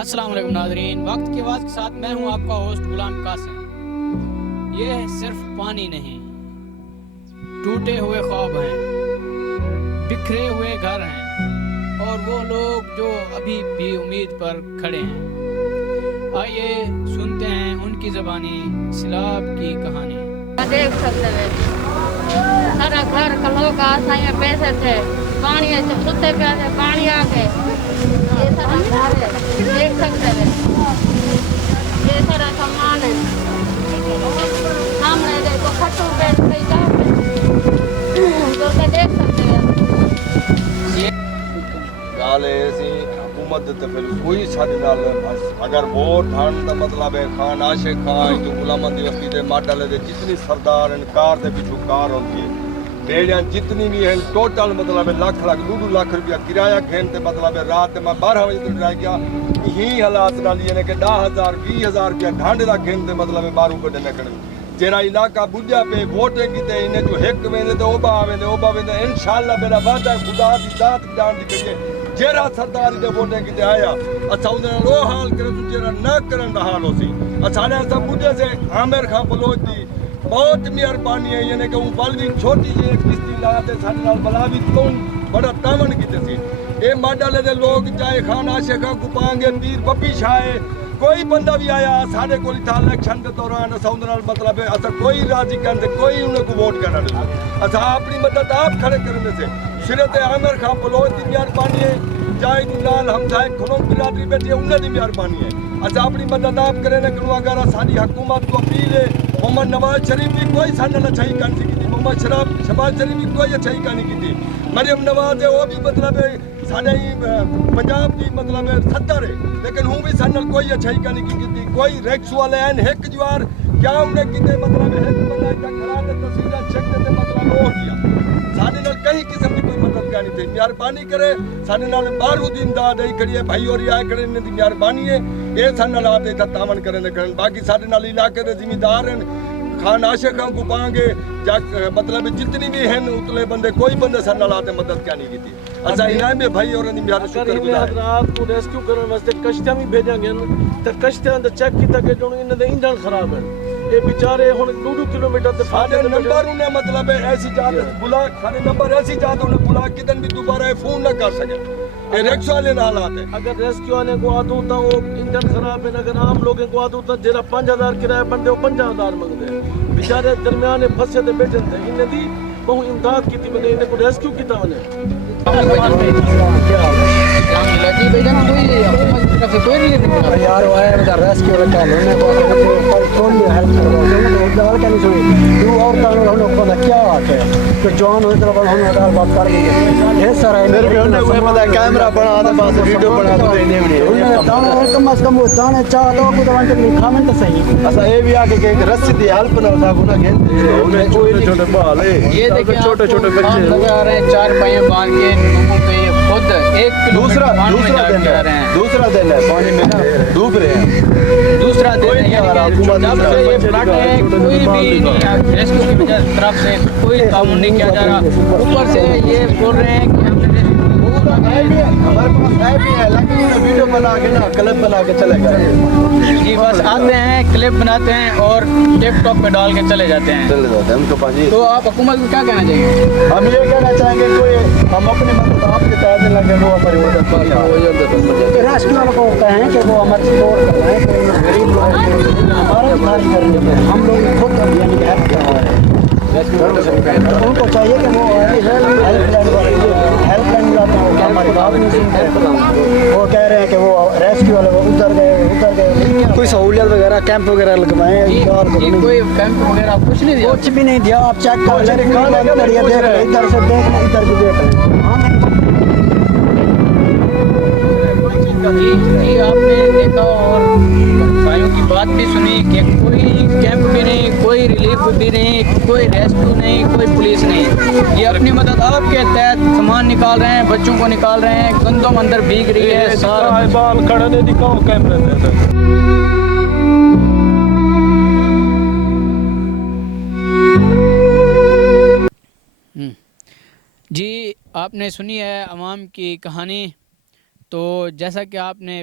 السلام علیکم ناظرین، وقت کی آواز کے ساتھ میں ہوں آپ کا ہوسٹ غلام قاسم۔ یہ صرف پانی نہیں، ٹوٹے ہوئے خواب ہیں، بکھرے ہوئے گھر ہیں، اور وہ لوگ جو ابھی بھی امید پر کھڑے ہیں۔ آئیے سنتے ہیں ان کی زبانی سیلاب کی کہانی۔ دیکھ سکتے ہیں سارا گھر کا لوگ آسائیں پیسے تھے، پانی سے ستے پہ تھے، پانی آ کے یہ سارا گھر ہے، دیکھ سکتے ہیں یہ سارا سامان ہے، سامنے دیکھو کھٹو پہ جو کہ دیکھ سکتے ہیں۔ گال ایسی حکومت تے پھر کوئی ساڈے نال اگر ووٹ ہن دا مطلب ہے خان عاشق خان جو غلاماں دی وسطی دے ماڈل دے جتنی سردار ان کار دے پیچھے کار ہوندی ہے، بیڑیاں جتنی بھی ہیں ٹوٹل مطلب ہے لاکھ دو لاکھ روپیہ کرایہ گھن تے مطلب ہے رات میں 12 بجے تو ڈرائی گیا یہی حالات نال یہ کہ 10,000 20,000 روپیہ ڈھانڈ دا گھن تے مطلب ہے باہروں کڈے نکلن جیڑا علاقہ بجا پہ ووٹیں کیتے انہیں جو ایک ویندے تے اوبا ویندے انشاءاللہ میرا وعدہ ہے خدا دی ذات جان دی کریے جیڑا سرداری دے ووٹیں کیتے آیا اچھا انہیں وہ حال کرے تو جیڑا نہ کرن دا حال ہو سی اچھا نے ایسا بجے سے عامر خان بلوچ دی بہت مہربانی ہے یعنی کہ وہ بلوی چھوٹی جی ایک کشتی لا تے ساڈے نال بلاوی تون بڑا تاون کیتے سی اے ماڈل دے لوگ چاہے خان عاشق خان گپانگے پیر بپی شاہ کوئی بندہ بھی آیا ساڈے کول تھا الیکشن دے دوران اساں اون نال مطلب ہے اساں کوئی راضی کرن تے کوئی انہاں کو ووٹ کرن دے اساں اپنی مدد آپ کھڑے کرن سے صرف عامر خان بلوچ دی مہربانی ہے جائے نال ہمسائے کھلوں برادری بیٹھے انہاں دی مہربانی ہے اساں اپنی مدد آپ کرے نہ کروں اگر ساری حکومت کو اپیل ہے محمد نواز شریف بھی کوئی سانڈ اچھائی کر نہیں کی محمد شہباز شریف بھی کوئی اچھائی کر نہیں کی مریم نواز ہے وہ بھی مطلب ہے سارے پنجاب کی مطلب ہے صدر ہے لیکن ہوں بھی سانڈ کوئی اچھائی کر نہیں کی کوئی ریکس والے ہیں ایک جوار کیا انہیں کیتے مطلب ہے ایک بندہ کھڑا تے تصویریں چیک تے مطلب وہ کیا ساڈے نال کئی قسم کی کوئی مدد کرنی تھی مہربانی کرے ساڈے نال بارودی امداد آئی کھڑی ہے بھائی اور آئے کھڑے انہاں دی مہربانی ہے یہ ساڈے نال آپ دا تعاون کرن باقی ساڈے نال علاقے دے ذمہ دار ہیں خان عاشق خان کو پانگے مطلب جتنی بھی ہیں اتلے بندے کوئی بندے ساڈے نال آتے مدد کیا نہیں کی اچھا انہاں میں بھائی اور دی میرا شکر گزار حضرات کو ریسکیو کرنے واسطے کشتیاں بھی بھیجیں گے تے کشتیاں دا چیک کیتا کہ جو انہاں دے انجن خراب ہیں یہ بیچارے ہن 2 کلومیٹر تے ساڈے نمبر انہیں مطلب ہے ایسی جات بلا ساڈے نمبر ایسی جات انہیں بلا کدن بھی دوبارہ فون نہ کر سکے یہ ریکشا والے نال آتے اگر ریسکیو والے کو آدھو تا وہ انجن خراب ہے اگر عام لوگوں کو آدھو تا جیڑا 5,000 کرایہ بندے وہ 50,000 منگدے ہیں بیچارے درمیانے پھنسے تے بیٹھے تھے انہیں دی بہو امداد کیتی بنے انہیں کو ریسکیو کیتا بنے یار وہ ہے دا ریسکیو والا انہیں کو کون بھی ہیلپ کرو دال کا نہیں سوئی دو اور تانوں ہم لوگ کو کیا آتے کہ جوان ہوئی طرف ہم ادار بات کر گئے یہ سارا میرے بھی انہیں وہ پتہ کیمرہ بنا دے بس ویڈیو بنا دے نہیں دانے کم از کم وہ دانے چاہ لوگ کو تو کھاویں تو صحیح اسا یہ بھی آ کے کہ رسی دی ہیلپ نہ ہوتا کو نہ کہ چھوٹے چھوٹے بال ہے یہ دیکھیں چھوٹے چھوٹے بچے لگا رہے ہیں 4 پائیں باندھ کے لوگوں پہ یہ خود 1 دوسرا دن ہے پانی میں ڈوب رہے ہیں دوسرا دن جب سے یہ فلڈ ہے کوئی بھی نہیں ریسکیو کی طرف سے کوئی تعاون نہیں کیا جا رہا اوپر سے یہ بول رہے ہیں کہ ہمارے پاس ہے بھی ہے لیکن ویڈیو بنا کے نا کلپ بنا کے چلے گئے جی بس آتے ہیں کلپ بناتے ہیں اور ٹک ٹاک پہ ڈال کے چلے جاتے ہیں ہم تو پانی تو آپ حکومت کو کیا کہنا چاہیے؟ ہم یہ کہنا چاہیں گے کوئی ہم اپنی مدد آپ کے تحت لگے وہ ہماری مدد کریں ریسکیو والوں کو کہیں کہ وہ ہماری سپورٹ کر رہے ہیں غریب لوگ ہم لوگ خود یعنی ہیلپ کر رہے ہیں ان کو چاہیے کہ وہ ہیلپ لائن ہماری بات نہیں سنتے وہ کہہ رہے ہیں کہ وہ ریسکیو والے وہ ادھر گئے کوئی سہولیت وغیرہ کیمپ وغیرہ لگوائے کوئی کیمپ وغیرہ کچھ نہیں دیا کچھ بھی نہیں دیا آپ چیک کر لیں ادھر سے دیکھ لیں ادھر بھی دیکھ لیں جی آپ نے دیکھا اور بھائیوں کی بات بھی سنی کہ کوئی کیمپ بھی نہیں کوئی ریلیف بھی نہیں کوئی ریسکیو نہیں کوئی پولیس نہیں یہ اپنی مدد آپ کے تحت سامان نکال رہے ہیں بچوں کو نکال رہے ہیں گندم اندر بھیگ رہی ہے سارا بال کھڑے نے دکھاؤ کیمرے میں جی آپ نے سنی ہے عوام کی کہانی تو جیسا کہ آپ نے